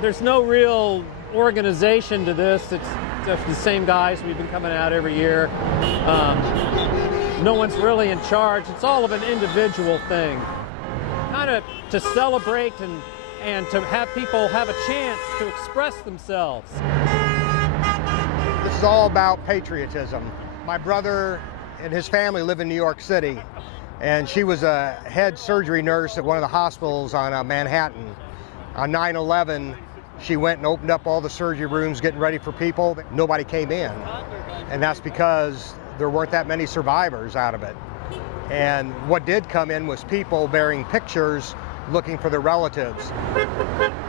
There's no real organization to this. It's the same guys. We've been coming out every year. No one's really in charge. It's all of an individual thing. Kind of to celebrate and to have people have a chance to express themselves. This is all about patriotism. My brother and his family live in New York City, and she was a head surgery nurse at one of the hospitals on Manhattan. On 9/11, she went and opened up all the surgery rooms getting ready for people. Nobody came in, and that's because there weren't that many survivors out of it. And what did come in was people bearing pictures looking for their relatives.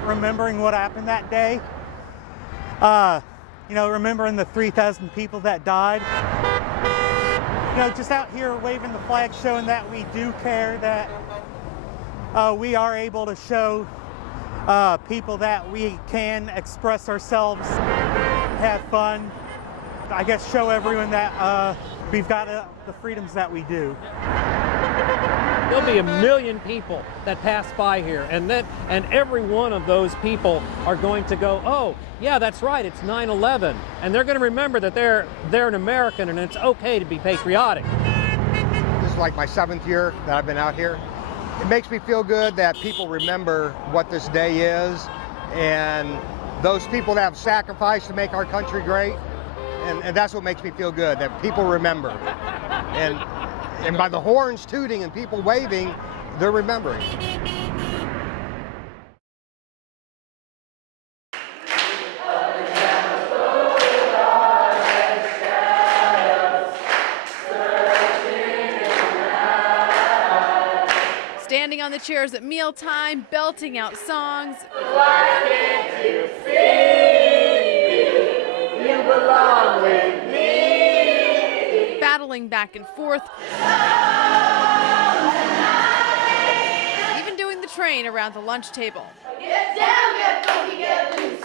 Remembering what happened that day, remembering the 3,000 people that died. Just out here waving the flag, showing that we do care, that we are able to show people that we can express ourselves, have fun. I guess show everyone that we've got the freedoms that we do. There'll be 1 million people that pass by here, and every one of those people are going to go, oh, yeah, that's right, it's 9/11, and they're going to remember that they're an American and it's okay to be patriotic. This is like my 7th year that I've been out here. It makes me feel good that people remember what this day is, and those people that have sacrificed to make our country great, and that's what makes me feel good, that people remember. And by the horns tooting and people waving, they're remembering. Standing on the chairs at mealtime, belting out songs. Why can't you see? You belong with me. Battling back and forth. Even doing the train around the lunch table. Get down, get funky, get loose.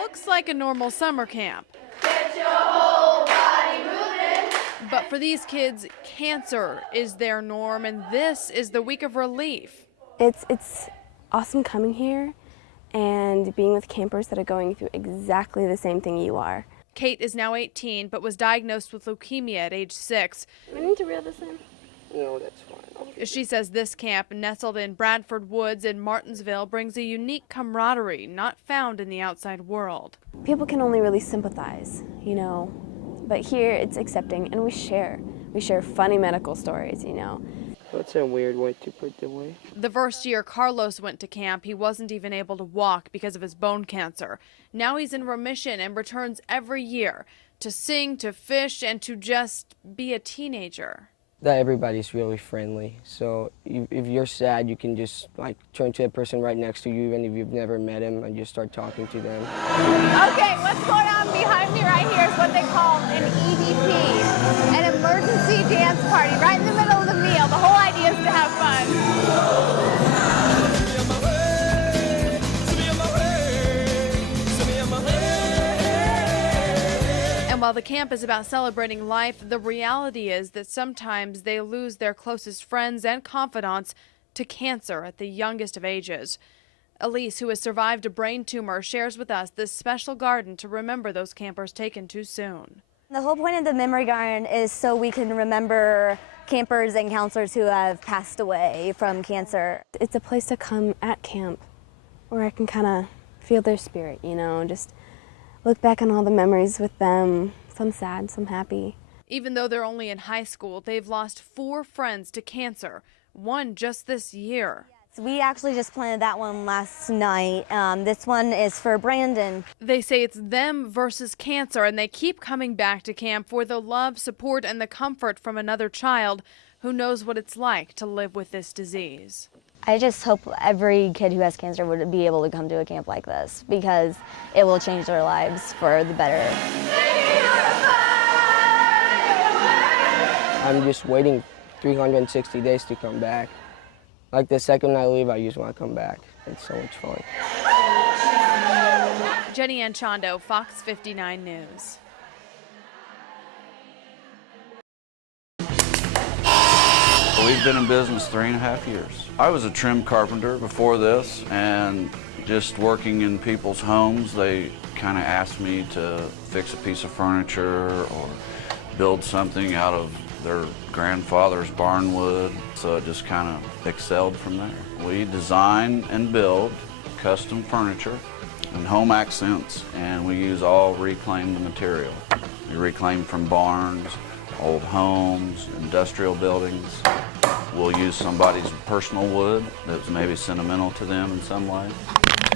Looks like a normal summer camp. Get your whole body moving. But for these kids, cancer is their norm, and this is the week of relief. It's awesome coming here and being with campers that are going through exactly the same thing you are. Kate is now 18, but was diagnosed with leukemia at age 6. I need to reel this in. No, that's fine. She says this camp, nestled in Bradford Woods in Martinsville, brings a unique camaraderie not found in the outside world. People can only really sympathize, but here it's accepting, and we share. We share funny medical stories, That's a weird way to put the way. The first year Carlos went to camp, he wasn't even able to walk because of his bone cancer. Now he's in remission and returns every year to sing, to fish, and to just be a teenager. That everybody's really friendly. So if you're sad, you can just turn to a person right next to you, even if you've never met him, and just start talking to them. Okay, what's going on behind me right here is what they call an EDP, an emergency dance party, right in the middle of the meal. The whole idea is to have fun. And while the camp is about celebrating life, the reality is that sometimes they lose their closest friends and confidants to cancer at the youngest of ages. Elise, who has survived a brain tumor, shares with us this special garden to remember those campers taken too soon. The whole point of the memory garden is so we can remember campers and counselors who have passed away from cancer. It's a place to come at camp where I can kind of feel their spirit, just look back on all the memories with them, some sad, some happy. Even though they're only in high school, they've lost 4 friends to cancer, one just this year. We actually just planted that one last night. This one is for Brandon. They say it's them versus cancer, and they keep coming back to camp for the love, support, and the comfort from another child who knows what it's like to live with this disease. I just hope every kid who has cancer would be able to come to a camp like this because it will change their lives for the better. I'm just waiting 360 days to come back. Like the second I leave, I just want to come back. It's so much fun. Jenny Anchondo, Fox 59 News. We've been in business 3.5 years. I was a trim carpenter before this, and just working in people's homes, they kind of asked me to fix a piece of furniture or build something out of their grandfather's barn wood, so it just kind of excelled from there. We design and build custom furniture and home accents, and we use all reclaimed material. We reclaim from barns, old homes, industrial buildings. We'll use somebody's personal wood that's maybe sentimental to them in some way.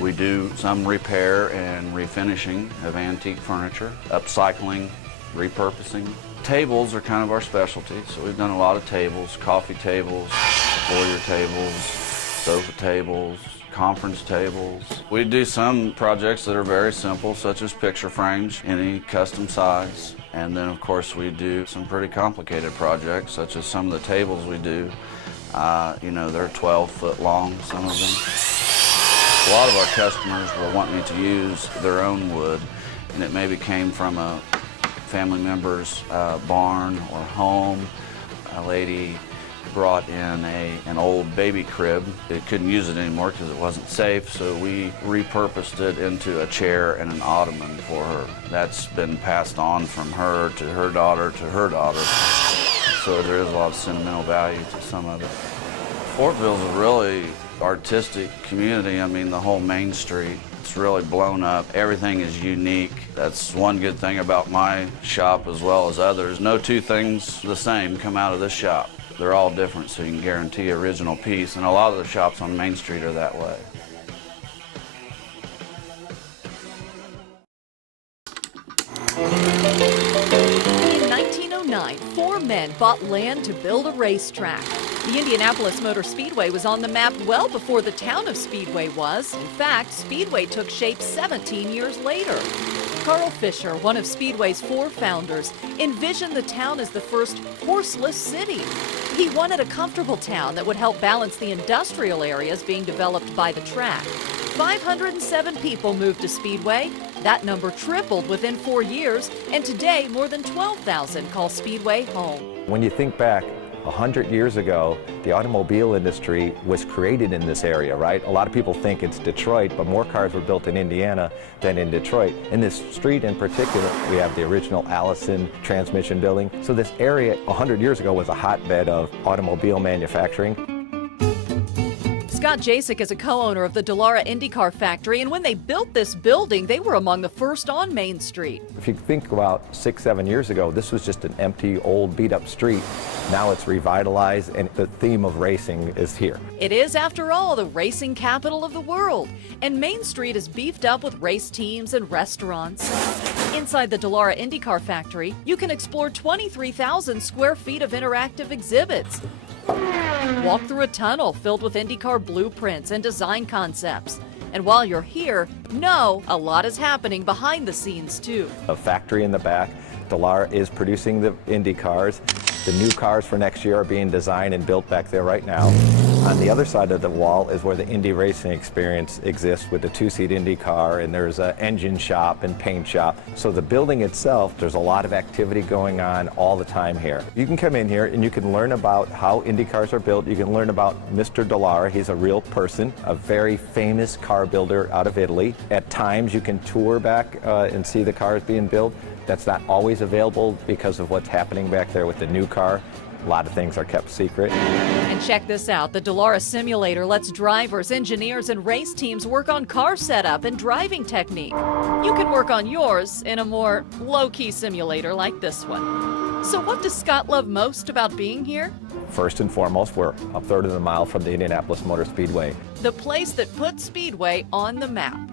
We do some repair and refinishing of antique furniture, upcycling, repurposing. Tables are kind of our specialty, so we've done a lot of tables, coffee tables, foyer tables, sofa tables, conference tables. We do some projects that are very simple, such as picture frames, any custom size. And then, of course, we do some pretty complicated projects, such as some of the tables we do. You know, they're 12 foot long, some of them. A lot of our customers will want me to use their own wood, and it maybe came from a family member's barn or home. A lady brought in an old baby crib. They couldn't use it anymore because it wasn't safe, so we repurposed it into a chair and an ottoman for her. That's been passed on from her to her daughter to her daughter. So there is a lot of sentimental value to some of it. Fortville is a really artistic community. I mean, the whole Main Street, it's really blown up. Everything is unique. That's one good thing about my shop as well as others. No two things the same come out of this shop. They're all different, so you can guarantee original piece, and a lot of the shops on Main Street are that way. In 1909, 4 men bought land to build a racetrack. The Indianapolis Motor Speedway was on the map well before the town of Speedway was. In fact, Speedway took shape 17 years later. Carl Fisher, one of Speedway's 4 founders, envisioned the town as the first horseless city. He wanted a comfortable town that would help balance the industrial areas being developed by the track. 507 people moved to Speedway. That number tripled within 4 years, and today more than 12,000 call Speedway home. When you think back, 100 years ago, the automobile industry was created in this area, right? A lot of people think it's Detroit, but more cars were built in Indiana than in Detroit. In this street in particular, we have the original Allison transmission building. So this area 100 years ago was a hotbed of automobile manufacturing. Scott Jasek is a co-owner of the Dallara IndyCar factory, and when they built this building, they were among the first on Main Street. If you think about 6-7 years ago, this was just an empty, old, beat-up street. Now it's revitalized, and the theme of racing is here. It is, after all, the racing capital of the world, and Main Street is beefed up with race teams and restaurants. Inside the Dallara IndyCar factory, you can explore 23,000 square feet of interactive exhibits. Walk through a tunnel filled with IndyCar blueprints and design concepts. And while you're here, know a lot is happening behind the scenes too. A factory in the back. Dallara is producing the Indy cars. The new cars for next year are being designed and built back there right now. On the other side of the wall is where the Indy racing experience exists with the 2-seat Indy car, and there's an engine shop and paint shop. So the building itself, there's a lot of activity going on all the time here. You can come in here and you can learn about how Indy cars are built. You can learn about Mr. Dallara. He's a real person, a very famous car builder out of Italy. At times you can tour back and see the cars being built. That's not always available because of what's happening back there with the new car. A lot of things are kept secret. And check this out. The Dallara simulator lets drivers, engineers, and race teams work on car setup and driving technique. You can work on yours in a more low-key simulator like this one. So what does Scott love most about being here? First and foremost, we're a third of the mile from the Indianapolis Motor Speedway. The place that put Speedway on the map.